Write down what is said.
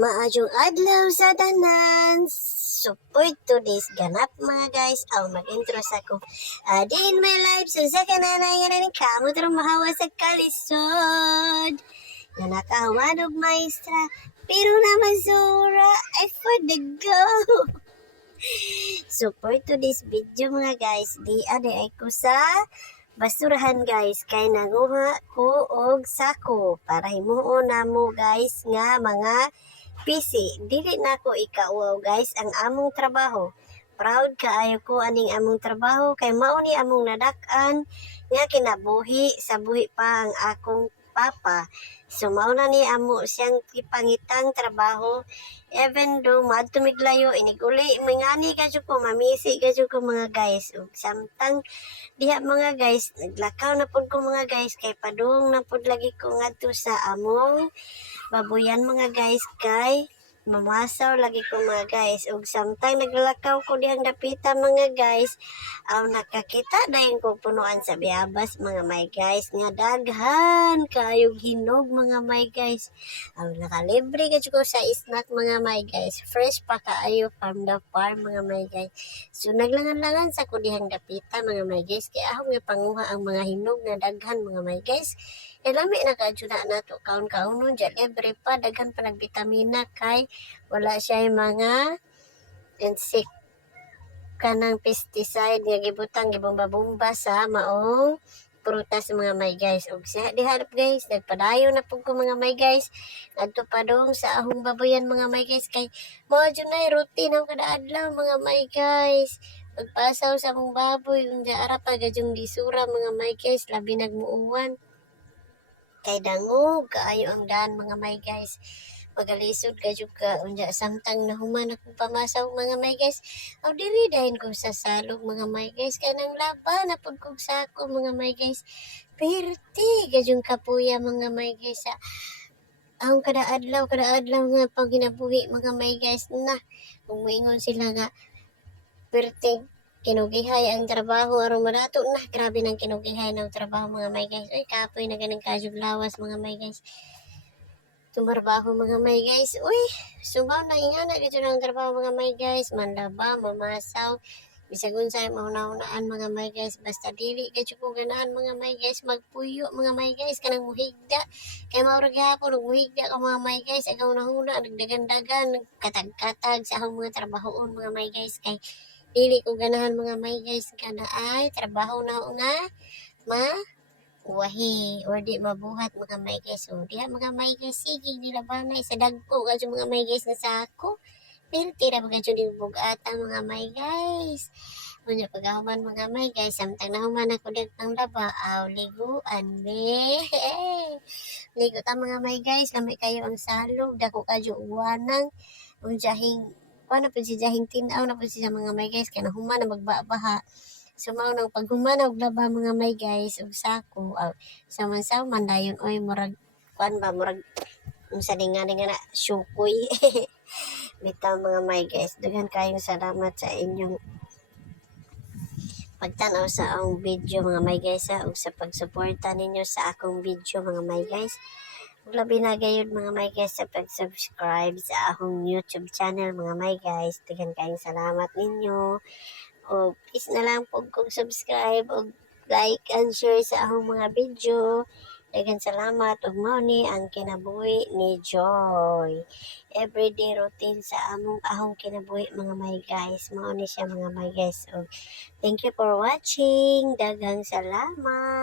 Maayong adlaw sa tanan. Support to this ganap mga guys. Ang mag-intro sa ko. Day in my life. So sa kananay nga na ni kamot rin mahawa sa kalisod. Na nakahawanog maestra. Pero na masura. I for the go. Support to this video mga guys. Di ade ay ko sa basurahan guys, kay nanguha ko og sako para himuon na mo guys nga mga PC. Dili na ko ikauaw guys ang among trabaho. Proud kaayo ko aning among trabaho kay mao ni among nadak-an nga kinabuhi sa buhi pa ang akong papa. So mao na ni amo siyang ipangitang trabaho. Even though madto miglayo iniguli mingani ka ko mamisi ka ko mga guys ug samtang diha mga guys naglakaw na pud ko mga guys kay padung na pud lagi ko ngadto sa among babuyan mga guys kay mamasaw lagi ko mga guys ug samtang naglakaw ko dihang dapita mga guys aw nakakita dayon ko punuan sa biabas mga may guys nga daghan kaayog hinog mga may guys aw nakalibre ka ko sa snack mga may guys fresh pa kaayo from the farm mga may guys so naglangan-langan sa ko dihang dapita mga may guys kay ako nga panguha ang mga hinog na daghan mga may guys lami na kadyo na to kaon-kaunon dyan libre pa daghan pa nagbitamina kay wala siya yung mga insect kanang pesticide nga gibutang gibomba-bomba sa maong prutas mga may guys ug sa diharap guys nagpadayon na pud ko mga may guys adto pa dong sa ahong baboyan mga may guys kay mao jud nay routine ang kada adlaw mga may guys pagpasaw sa akong baboy unya ara pa gadyong disura mga may guys labi nagmuuwan kay dangog kaayo ang daan mga may guys pagalisod ka juga unya samtang nahuman akong pamasaw mga may guys aw diri dayon ko sa salog mga may guys kanang laban na pud kog sako mga may guys perti gadyong kapuya mga may guys sa ang kada adlaw nga panginabuhi mga may guys na umuingon sila nga perti kinugihay ang trabaho aron madato na grabe nang kinugihay ng trabaho mga may guys ay kapoy na ganang kasyog lawas mga may guys tumbarbaho mga may guys uy sumaw na ingana gito ng trabaho mga may guys mandaba mamasaw bisag unsay mauna-unaan mga may guys basta dili gito ko ganahan mga may guys magpuyo mga may guys kanang muhigda kay mao ra gyapon og muhigda ka mga may guys agaw nahuna nagdagan-dagan katag-katag sa akong mga trabahoon mga may guys kay dili ko ganahan mga may guys kana ay trabaho na nga wahi or di mabuhat mga may guys so diha mga may guys sige nilabanay sa dagko kadyo mga may guys na sako pero tira mga kadyo di bugata mga may guys unya pagahuman mga may guys samtang nahuman ako ang laba aw liguan be ligo ta mga may guys lamay kayo ang salog dako kadyo uwanang unsahing na po si Jahing tinaw na po siya mga may guys kaya nahuman na magbabaha so mao nang paghuman og laba mga may guys og sako saman-saman dayon oy murag kuan ba murag unsa nga na syukoy bitaw mga may guys daghan kayong salamat sa inyong pagtanaw sa akong video mga may guys ug sa pagsuporta ninyo sa akong video mga may guys ug labi na gayud mga may guys sa pag-subscribe sa akong YouTube channel mga may guys daghan kayong salamat ninyo o please na lang po kung subscribe o like and share sa akong mga video daghan salamat ug mao ni ang kinabuhi ni Joy everyday routine sa among ahong kinabuhi mga may guys mao ni siya mga may guys ug thank you for watching daghang salamat.